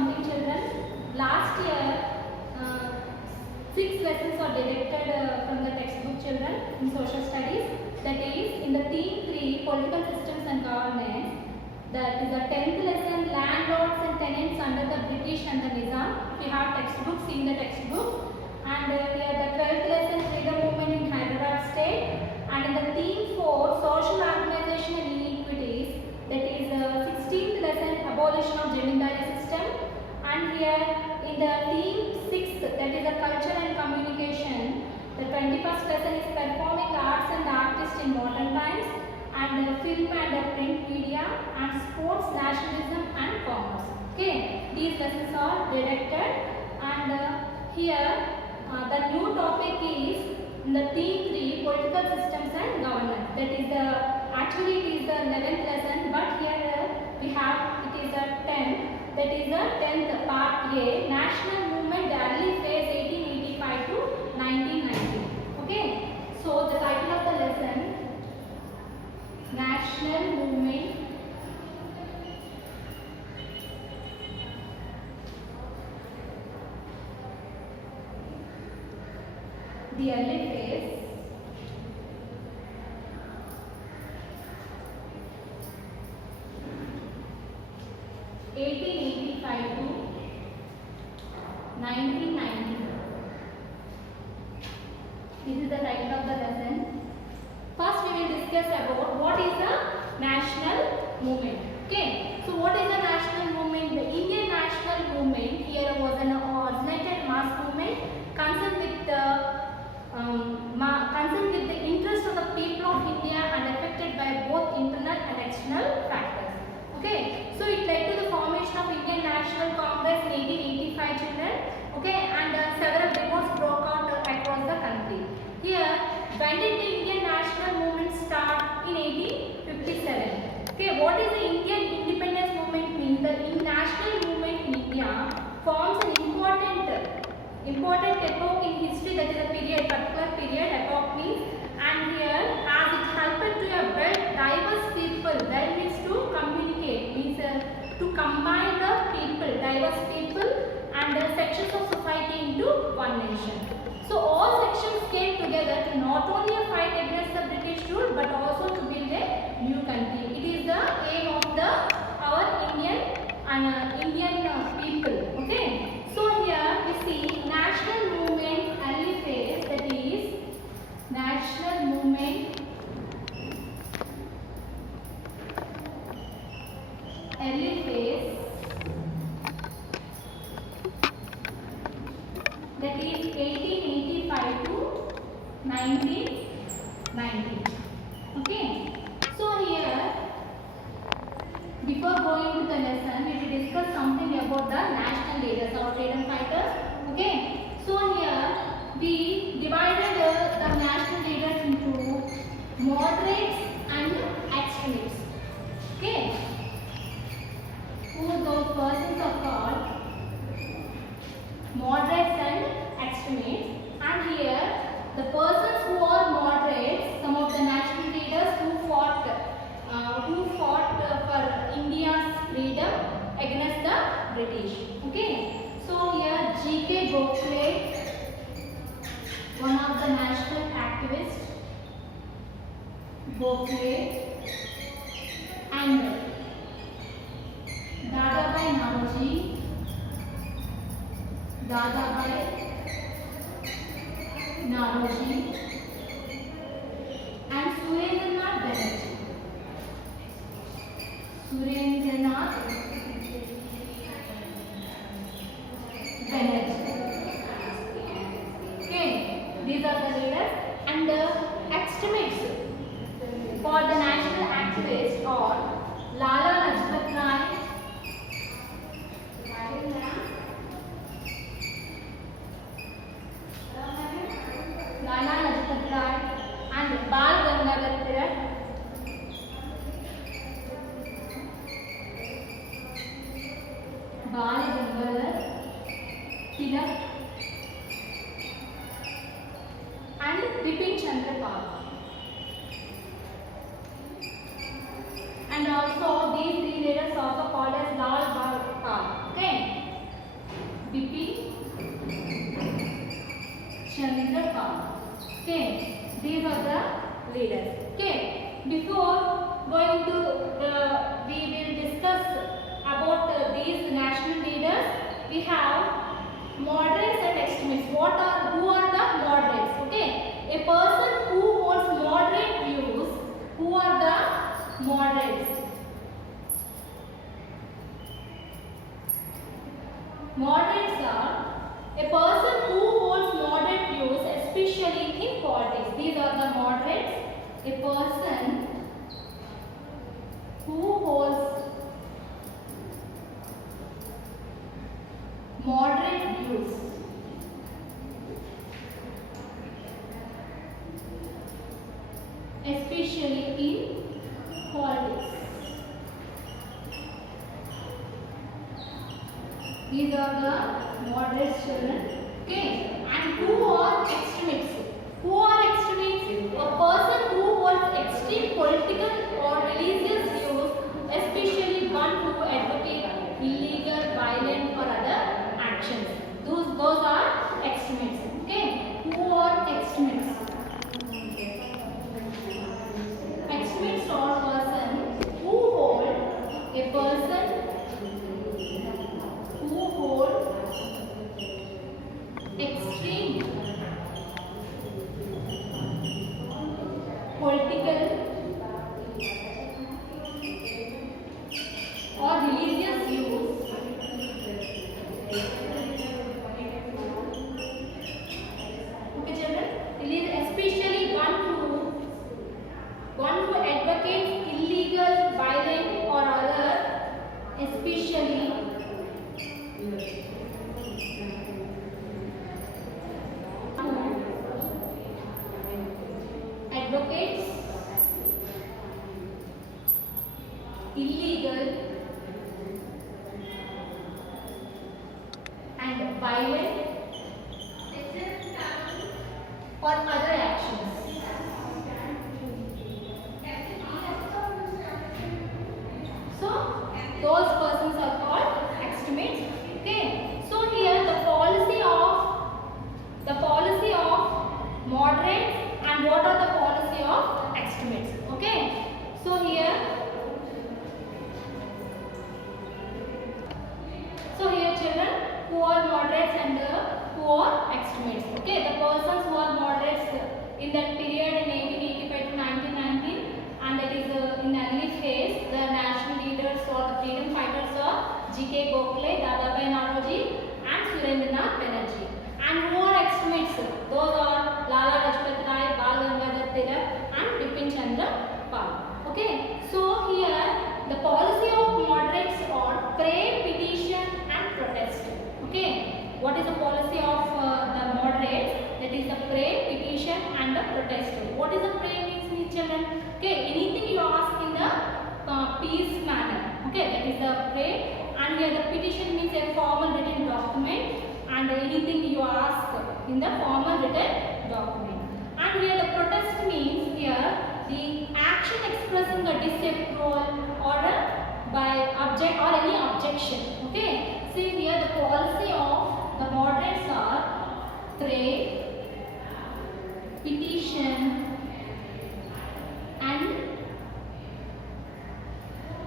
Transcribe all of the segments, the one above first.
something, children. Last year, 6 lessons are deducted from the textbook, children, in social studies. That is, in the theme 3, political systems and governance. That is the 10th lesson, landlords and tenants under the British and the Nizam. We have textbooks, in the textbook. And here the 12th lesson, freedom movement in Hyderabad state. And in the theme 4, social organization and inequities. That is 16th lesson, abolition of Jamindari system. And here in the theme 6, that is the culture and communication. The 21st lesson is performing arts and artists in modern times. And film and print media, and sports, nationalism and commerce. Okay, these lessons are deducted. And here the new topic is in the theme 3, political systems and governance. That is the, actually it is the 11th lesson, but here we have, it is the 10th. That is the 10th part A, national movement, the early phase 1885 to 1990. Okay, so the title of the lesson, national movement, the early phase, (1885 to 1990). This is the title of the lesson. First we will discuss about what is the national movement. Okay, so what is the national movement? The Indian national movement here was an originated mass movement concerned with the interest of the people of India and affected by both internal and external factors. Okay, so it led to the formation of Indian National Congress in 1885, children. Okay, and several revolts broke out across the country. Here, when did the Indian national movement start? In 1857. Okay, what is the Indian independence movement mean? The national movement in India forms an important epoch in history, that is a period, particular period, epoch means, and here as it helped to a diverse people, well means to communicate, means to combine the people, diverse people and sections of society into one nation. So all sections came together to not only fight against the British rule but also to build a new country. It is the aim of our Indian people. Okay. So here we see national movement early phase, that is national movement early phase, that is 1885 to 1990. Okay. So here, before going to the lesson, we will discuss something about the national leaders or freedom fighters. Okay. So here we divided the national leaders into moderates and extremists. Okay. Who those persons are called? Moderates and extremists. And here the persons who are moderates, some of the national leaders who fought for India's freedom against the British. Okay. So here G.K. Gokhale, one of the national activists, Gokhale, and Dadabhai Naroji and Surendranath Banerjee. Okay, these are the leaders. And the extremists for the national activists are Lala Lajpat Rai, and Bal Gangadhar Tilak, and Bipin Chandra Pal. And also these three leaders also called as Lal Bal Pal. Okay. Chandrapal. Okay, these are the leaders. Okay, before going to we will discuss about these national leaders. We have moderates and extremists. Who are the moderates? Okay, a person who holds moderate views. Who are the moderates? Moderates are a person who holds moderate views, especially in politics. These are the moderates. A person who holds moderate views, especially in politics. These are the moderate children. Okay, and who are extremists? Who are extremists? A person who holds extreme political or religious views, especially one who advocate illegal, violent, or other actions. Those are extremists. Okay, who are extremists? Extremists are person who hold a person who hold extreme political or religious views, okay children, especially one who advocates illegal, violent or other, especially advocates illegal and violent or other actions. So those persons are called extremists. Okay. So here the policy of moderates and what are the policy of extremists. Okay. So here children, who are moderates and who are extremists. Okay, the persons who are moderates in that period in 1885 to 1919, and that is in the early phase, the national leaders or the freedom fighters are G.K. Gokhale, Dadabhai Naoroji, and Surendranath Banerjee. And who are extremists? Those are Lala Lajpat Rai, Bal Gangadhar Tilak, and Bipin Chandra Pal. Okay, so here the policy of moderates are pray, petition, and protest. Okay, what is the policy of the moderates? That is the pray, petition, and the protest. What is the pray means, children? Okay, anything you ask in the peace manner. Okay, that is the pray. And here the petition means a formal written document, and anything you ask in the formal written document. And here the protest means here the action expressing a disapproval or any objection. Okay. See here the policy of the moderates are pray, petition, and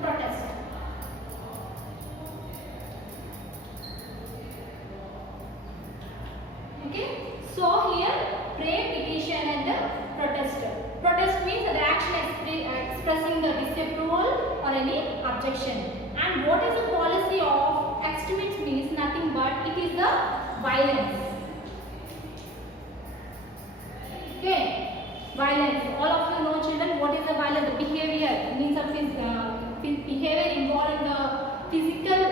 protest. Okay. So here pray, petition, and protest. Protest means the action expressing the disapproval or any objection. And what is the policy of extremists means nothing but it is the violence. Okay, violence. All of you know, children, what is the violence? The behavior means of behavior involving the physical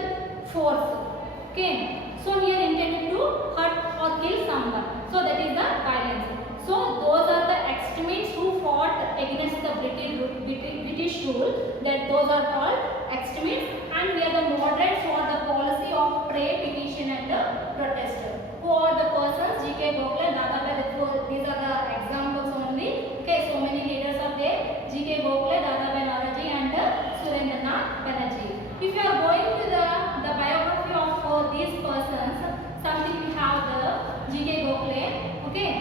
force. Okay, so here intended to hurt or kill someone. So that is the violence. So those are the extremists who fought against the British rule. That those are called extremists. And we are the moderates who are the policy of pray, petition, and protest. Who are the persons? G.K. Gokhale, Dadabhai. These are the examples only. Okay, so many leaders are there. G.K. Gokhale, Dadabhai Naoroji, and Surendranath Banerjee. If you are going to the biography of these persons, something we have the G.K. Gokhale. Okay,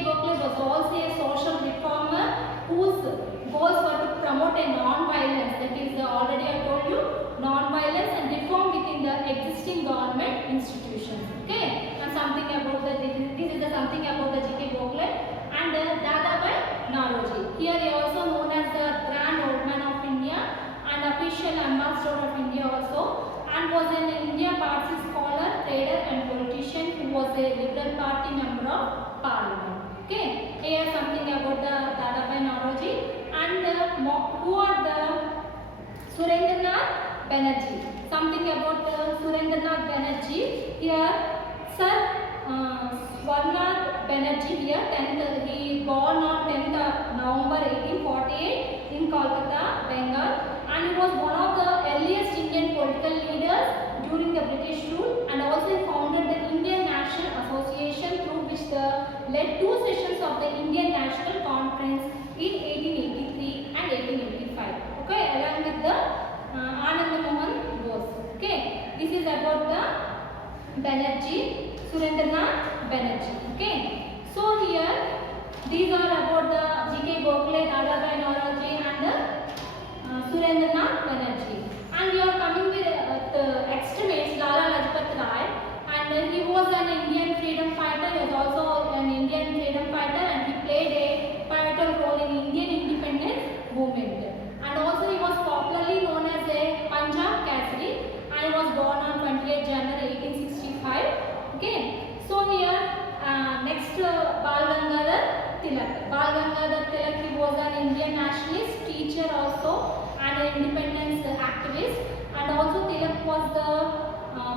G.K. Gokhale was also a social reformer whose goals were to promote a non-violence, that is already I told you, non-violence and reform within the existing government institutions. Okay, and something about the this is the something about the G.K. Gokhale and Dadabhai Naoroji. Here he also known as the Grand Old Man of India and official ambassador of India also, and was an India Party scholar, trader and politician who was a Liberal Party member of Parliament. Okay, here something about the Dadabhai Naoroji and who are the Surendranath Banerjee. Something about Surendranath Banerjee. Here, Sir Swarnath Banerjee here, 10th, he born on 10th November 1848 in Kolkata, Bengal, and he was one of the earliest Indian political leaders during the British rule, and also founded the Indian National Association, through which led two sessions of the Indian National Conference in 1883 and 1885. Okay, along with the Anand Mohan Bose. Okay, this is about the Banerjee, Surendranath Banerjee. Okay, so here these are about the G.K. Gokhale, Dadabhai Naoroji and Surendranath Banerjee. And we are coming with the extremists, Lala Lajpat Rai, and he was an Indian freedom fighter. He was also an Indian freedom fighter, and he played a pivotal role in Indian independence movement. And also he was popularly known as a Punjab Cassidy, and he was born on 28 January 1865. Okay, so here next Bal Gangadhar Tilak. Bal Gangadhar Tilak, he was an Indian nationalist, teacher also, and an independence activist. And also Tilak was the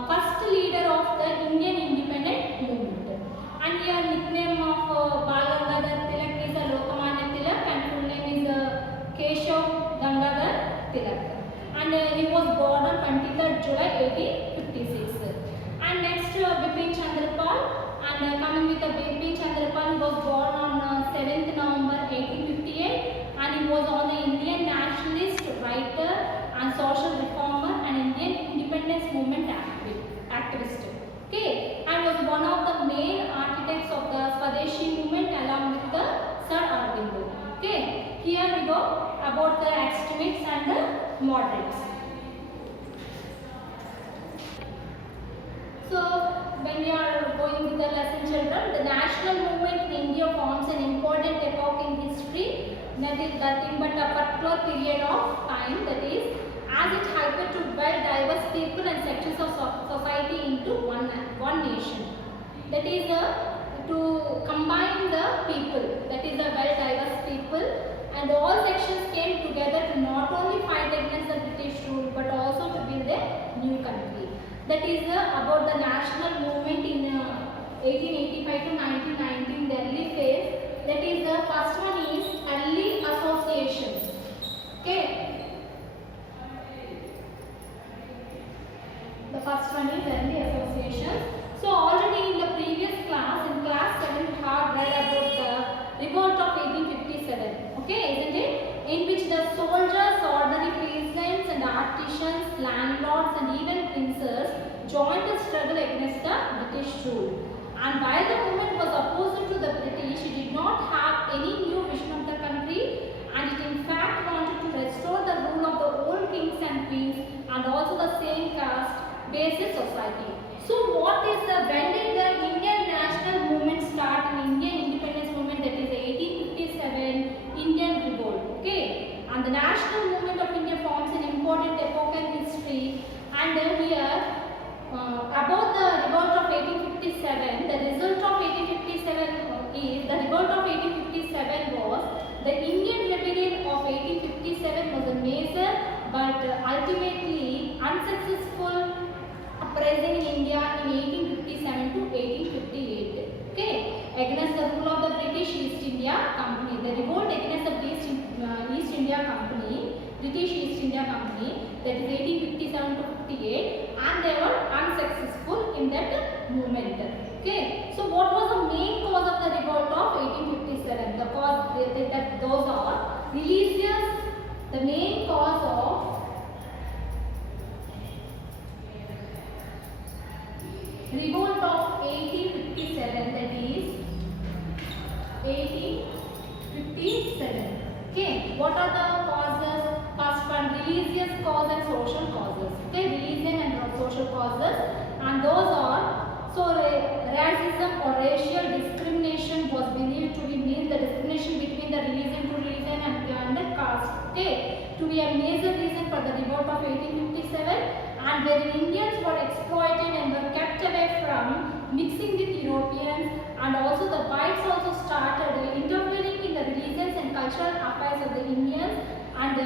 first leader of the Indian independent movement. And here nickname of Bal Gangadhar Tilak is Lokmanya Tilak, and full name is Keshav Gangadhar Tilak. And he was born on 23rd July 1856. And next Bipin Chandrapal. And coming with the Bipin Chandrapal, he was born on 7th November 1858, and he was on the Indian nationalist, writer and social reformer and Indian independence movement activist. Okay, and was one of the main architects of the Swadeshi movement along with the Sir Aurobindo. Okay, here we go about the extremists and the moderates. So when we are going with the lesson, children, the national movement in India forms an important epoch in history. That is nothing but a particular period of time, that is, as it helped to build diverse people and sections of society into one nation. That is to combine the people, that is the well diverse people, and all sections came together to not only fight against the British rule but also to build a new country. That is about the national movement in 1885 to 1919, the early phase. That is the first one is early associations. Okay. The first one is early associations. So already in the previous class, in class 7, we have read about the revolt of 1857. Okay, isn't it? In which the soldiers, ordinary peasants and artisans, landlords and even princes joined the struggle against the British rule. And while the movement was opposed to the British, it did not have any new vision of the country, and it in fact wanted to restore the rule of the old kings and queens and also the same caste-based society. So when did the Indian national movement start, in Indian independence movement, that is 1857 Indian revolt. Okay, and the national movement of India forms an important epoch in history. And here about the revolt of 1857, the result of 1857 is, the revolt of 1857 was, the Indian rebellion of 1857 was a major but ultimately unsuccessful uprising in India in 1857 to 1858. Okay, against the rule of the British East India Company. The revolt against the East India Company, British East India Company, that is 1857 to 58, and they were unsuccessful in that movement. Okay, so what was the main cause of the revolt of 1857? The cause that those are religious. The main cause of revolt of 1857, that is 1857. Okay, what are the causes? First one, religious cause and social causes. Okay, religion and social causes, and those are, so racism or racial discrimination was believed to be mean the discrimination between the religion to religion and the caste. Okay, to be a major reason for the revolt of 1857, and where Indians were exploited and were kept away from mixing with Europeans, and also the whites also started interfering in the religions and cultural affairs of the Indians and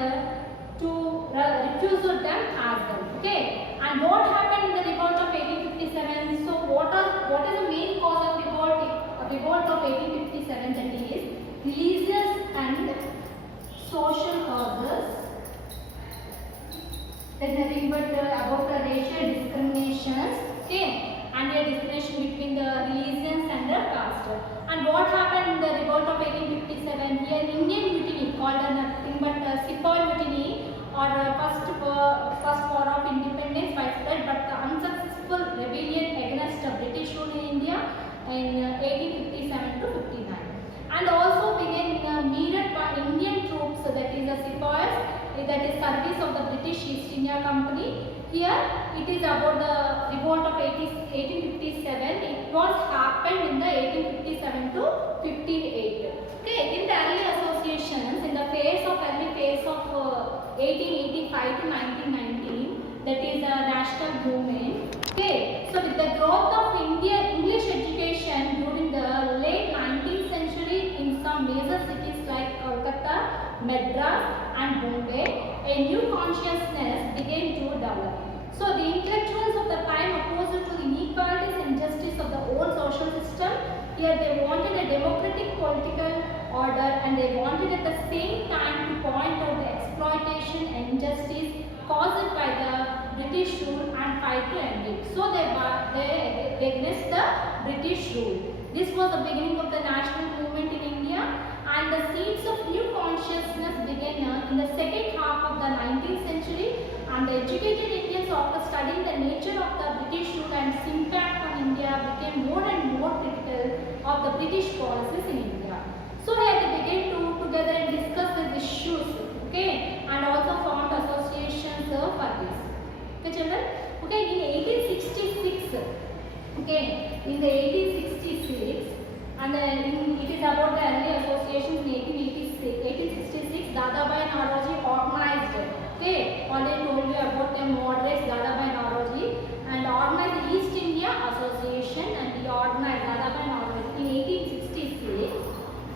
to refuse them as well. Okay, and what happened in the revolt of 1857? So what is the main cause of revolt of 1857? That is religious and social causes. Then nothing but about the racial discriminations. Okay, and the discrimination between the religions and the caste. And what happened in the revolt of 1857? Here Indian mutiny called nothing but Sepoy mutiny, or first war of independence widespread, but the unsuccessful rebellion against the British rule in India in 1857 to 59. And also began needed by Indian troops, that is the Sepoys, that is service of the British East India Company. Here it is about the revolt of 1857. It was happened in the 1857 to 58. Okay, in the early associations, in the early phase of 1885 to 1919, that is a national movement. Okay, so with the growth of English education during the late 19th century in some major cities like Kolkata, Madras and Bombay, a new consciousness began to develop. So the intellectuals of the time opposed to the inequalities and injustice of the old social system. Here they wanted a democratic political order, and they wanted at the same time to point out the exploitation and injustice caused by the British rule and fight to end it. So they against the British rule. This was the beginning of the national movement in India, and the seeds of new consciousness began in the second half of the 19th century, and the educated Indians, after studying the nature of the British rule and its impact on India, became more and more critical of the British policies in India. So here they began to together and discuss these issues, okay, and also formed associations for this. Okay, children? Okay, in 1866, okay, in the 1866, and it is about the early associations in 1866, Dadabhai Naoroji organized, okay, already told you about the moderates Dadabhai Naoroji, and organized the East India Association, and he organized Dadabhai Naoroji in 1866.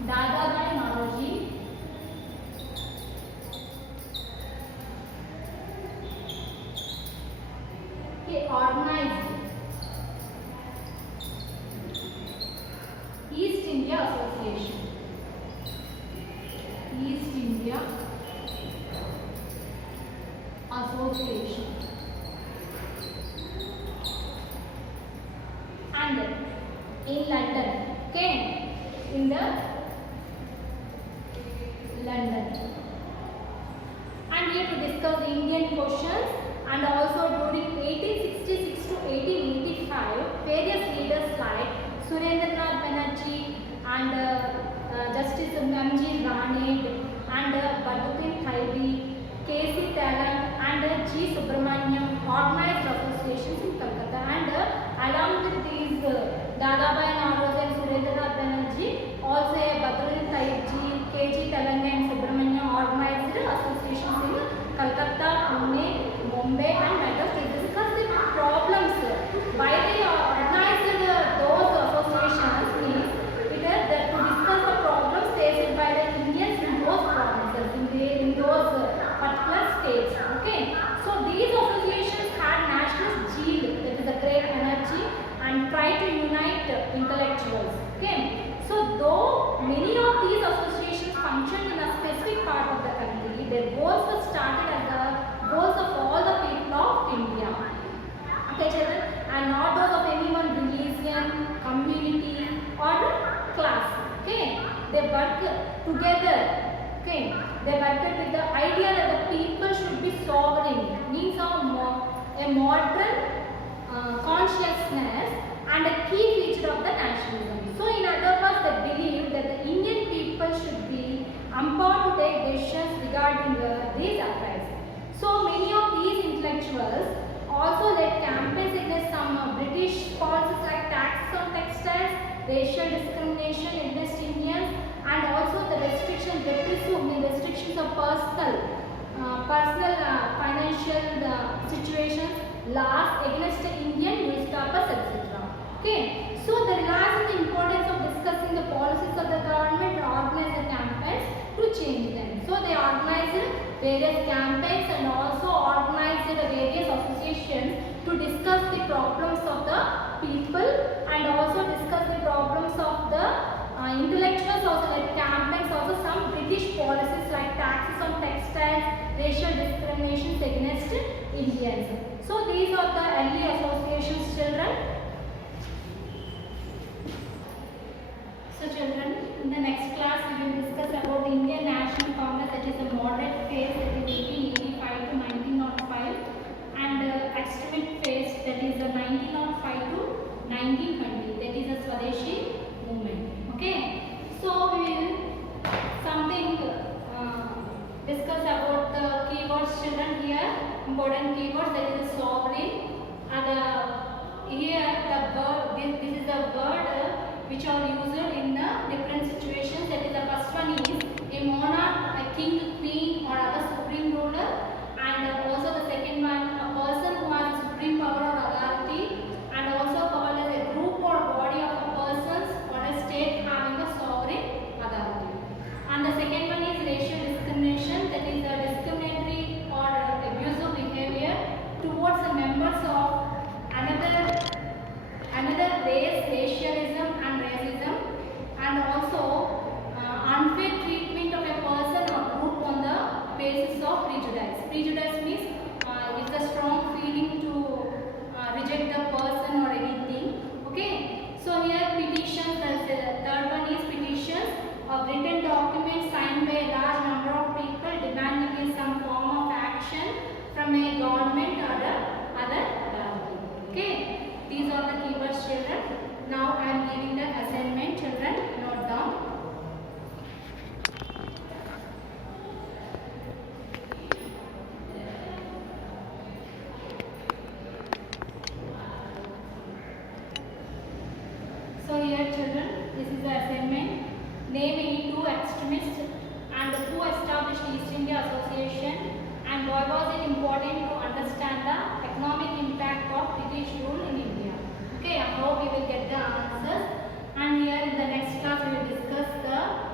Dadabhai Naoroji organized East India Association. East India Association. And in London, okay, in the London. And here to discuss the Indian questions, and also during 1866 to 1885, various leaders like Surendranath Banerjee and Justice M.G. Ranade and Baduddin Taibi, K.C. Talan and G. Subramaniam organized associations in Calcutta, and along with these Dadabhai Naoroji and Surendranath Banerjee, also Baduddin Taibi, K.G. Talan and Subramaniam organized associations in Calcutta, Pune, Mumbai and Madras to discuss the problems. Why they organized those associations means it is that to discuss the problems faced by the Indians in those provinces, in those particular states. Okay, so these associations had national zeal, that is a great energy, and try to unite intellectuals. Okay, so though many of these associations functioned in a specific part of the country, their goals were started as the goals of all the people of India. Okay, children, and not those of any one religion, community or class. Okay, they work together. Okay, they worked with the idea that the people should be sovereign, means a modern consciousness and a key feature of the nationalism. So in other words, they believe that the textiles, racial discrimination against Indians, and also the restrictions, restrictions of personal financial situations, laws against Indian newspapers, etc. Okay, so they realize the importance of discussing the policies of the government and organize the campaigns to change them. So they organized various campaigns and also organized various associations to discuss the problems of the people and also discuss the problems of the intellectuals, also like campaigns, also some British policies like taxes on textiles, racial discriminations against Indians. So these are the early associations, children. So children, in the next class we will discuss about Indian National Congress, that is a moderate phase, that is 1885 to 1905, and extremist phase, that is 1905 to 1920, that is a Swadeshi movement. Okay, so we will discuss about the keywords, children. Here important keywords, that is a sovereign, and here the word, this is the word which are used in the different situations. That is the first one is a monarch, a king, queen, or other supreme ruler, and also the second one, a person who has supreme power or authority, and also called as a group or body of persons or a state having a sovereign authority. And the second one is racial discrimination, that is a discriminatory or abusive behavior towards the members of another race, racialism and racism, and also unfair treatment of a person or group on the basis of prejudice. Prejudice means it's a strong feeling to reject the person or anything. Okay, so here petitions, the third one is petitions, a written document signed by a large number of people demanding some form of action from a government or other authority. Okay. These are the keywords, children. Now I am giving the assignment, children. Note down. So here, children, this is the assignment. Name any two extremists and who established East India Association, and why was it important to understand the economic impact of British rule in India. Okay, I hope we will get the answers, and here in the next class we will discuss the